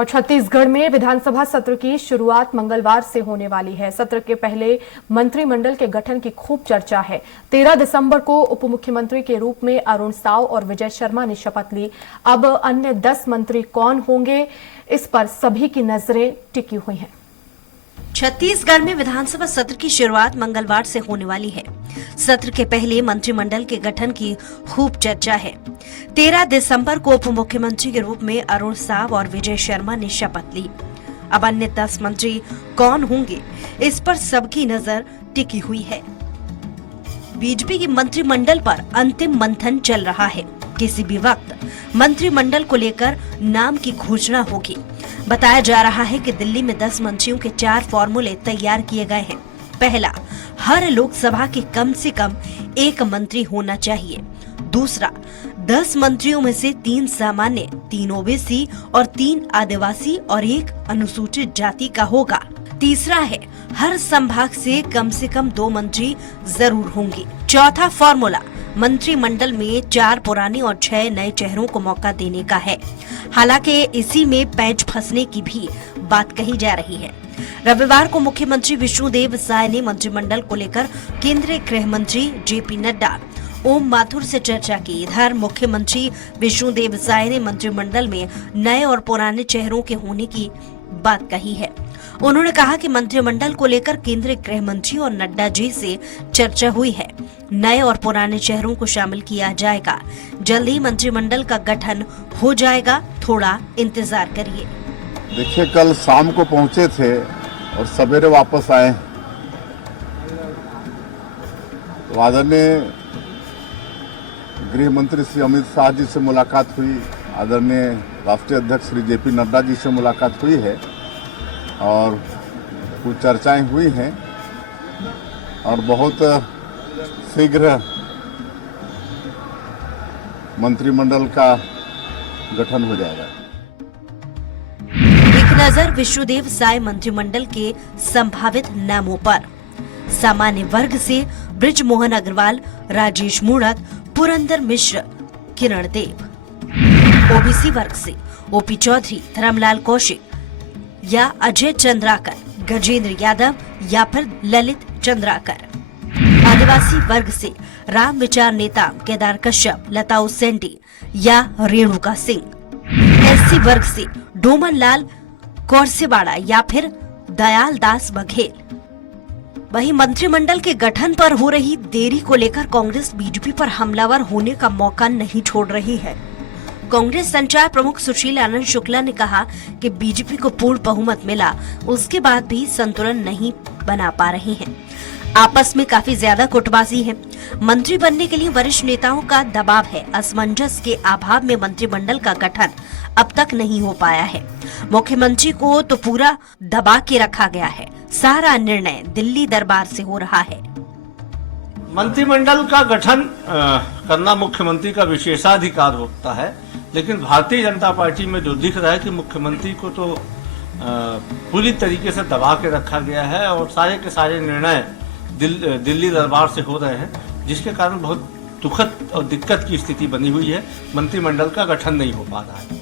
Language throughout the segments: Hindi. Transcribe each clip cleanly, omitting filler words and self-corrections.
और छत्तीसगढ़ में विधानसभा सत्र की शुरुआत मंगलवार से होने वाली है। सत्र के पहले मंत्रिमंडल के गठन की खूब चर्चा है। 13 दिसंबर को उप मुख्यमंत्री के रूप में अरुण साव और विजय शर्मा ने शपथ ली। अब अन्य 10 मंत्री कौन होंगे, इस पर सभी की नजरें टिकी हुई हैं। छत्तीसगढ़ में विधानसभा सत्र की शुरुआत मंगलवार से होने वाली है। सत्र के पहले मंत्रिमंडल के गठन की खूब चर्चा है। 13 दिसंबर को उप मुख्यमंत्री के रूप में अरुण साव और विजय शर्मा ने शपथ ली। अब अन्य 10 मंत्री कौन होंगे, इस पर सबकी नजर टिकी हुई है। बीजेपी के मंत्रिमंडल पर अंतिम मंथन चल रहा है। किसी भी वक्त मंत्रिमंडल को लेकर नाम की घोषणा होगी। बताया जा रहा है कि दिल्ली में 10 मंत्रियों के 4 फॉर्मूले तैयार किए गए हैं। पहला, हर लोकसभा के कम से कम 1 मंत्री होना चाहिए। दूसरा, 10 मंत्रियों में से 3 सामान्य, 3 ओबीसी और 3 आदिवासी और 1 अनुसूचित जाति का होगा। तीसरा है, हर संभाग से कम 2 मंत्री जरूर होंगे। चौथा फॉर्मूला, मंत्रिमंडल में 4 पुराने और 6 नए चेहरों को मौका देने का है। हालांकि इसी में पैंच फंसने की भी बात कही जा रही है। रविवार को मुख्यमंत्री विष्णुदेव साय ने मंत्रिमंडल को लेकर केंद्रीय गृह मंत्री जेपी नड्डा, ओम माथुर से चर्चा की। इधर मुख्यमंत्री विष्णुदेव साय ने मंत्रिमंडल में नए और पुराने चेहरों के होने की बात कही है। उन्होंने कहा कि मंत्रिमंडल को लेकर केंद्रीय गृह मंत्री और नड्डा जी से चर्चा हुई है। नए और पुराने चेहरों को शामिल किया जाएगा। जल्द ही मंत्रिमंडल का गठन हो जाएगा, थोड़ा इंतजार करिए। देखिए, कल शाम को पहुंचे थे और सवेरे वापस आए। तो आदरणीय गृह मंत्री श्री अमित शाह जी से मुलाकात हुई, आदरणीय राष्ट्रीय अध्यक्ष श्री जेपी नड्डा जी से मुलाकात हुई है और कुछ चर्चाएं हुई हैं और बहुत शीघ्र मंत्रिमंडल का गठन हो जाएगा। एक नजर विष्णुदेव साय मंत्रिमंडल के संभावित नामों पर। सामान्य वर्ग से बृजमोहन अग्रवाल, राजेश मूणत, पुरंदर मिश्र, किरण देव। ओबीसी वर्ग से ओपी चौधरी, धर्मलाल कौशिक या अजय चंद्राकर, गजेंद्र यादव या फिर ललित चंद्राकर। आदिवासी वर्ग से राम विचार नेता केदार कश्यप, लता उसेंडी या रेणुका सिंह। एससी वर्ग से डोमन लाल कौरसेवाड़ा या फिर दयाल दास बघेल। वहीं मंत्रिमंडल के गठन पर हो रही देरी को लेकर कांग्रेस बीजेपी पर हमलावर होने का मौका नहीं छोड़ रही है। कांग्रेस संचार प्रमुख सुशील आनंद शुक्ला ने कहा कि बीजेपी को पूर्ण बहुमत मिला, उसके बाद भी संतुलन नहीं बना पा रहे हैं। आपस में काफी ज्यादा गुटबाजी है। मंत्री बनने के लिए वरिष्ठ नेताओं का दबाव है। असमंजस के अभाव में मंत्रिमंडल का गठन अब तक नहीं हो पाया है। मुख्यमंत्री को तो पूरा दबा के रखा गया है। सारा निर्णय दिल्ली दरबार से हो रहा है। मंत्रिमंडल का गठन करना मुख्यमंत्री का विशेषाधिकार होता है, लेकिन भारतीय जनता पार्टी में जो दिख रहा है कि मुख्यमंत्री को तो पूरी तरीके से दबा के रखा गया है और सारे के सारे निर्णय दिल्ली दरबार से हो रहे हैं, जिसके कारण बहुत दुखद और दिक्कत की स्थिति बनी हुई है। मंत्रिमंडल का गठन नहीं हो पा रहा है।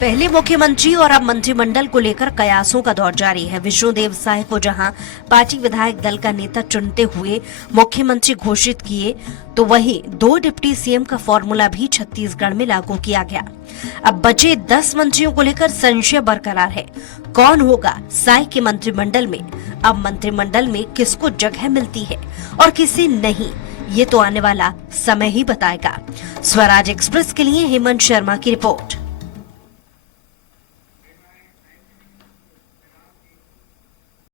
पहले मुख्यमंत्री और अब मंत्रिमंडल को लेकर कयासों का दौर जारी है। विष्णुदेव साय को जहां पार्टी विधायक दल का नेता चुनते हुए मुख्यमंत्री घोषित किए, तो वहीं 2 डिप्टी सीएम का फॉर्मूला भी छत्तीसगढ़ में लागू किया गया। अब बचे 10 मंत्रियों को लेकर संशय बरकरार है। कौन होगा साय के मंत्रिमंडल में? अब मंत्रिमंडल में किसको जगह मिलती है और किसे नहीं, ये तो आने वाला समय ही बताएगा। स्वराज एक्सप्रेस के लिए हेमंत शर्मा की रिपोर्ट।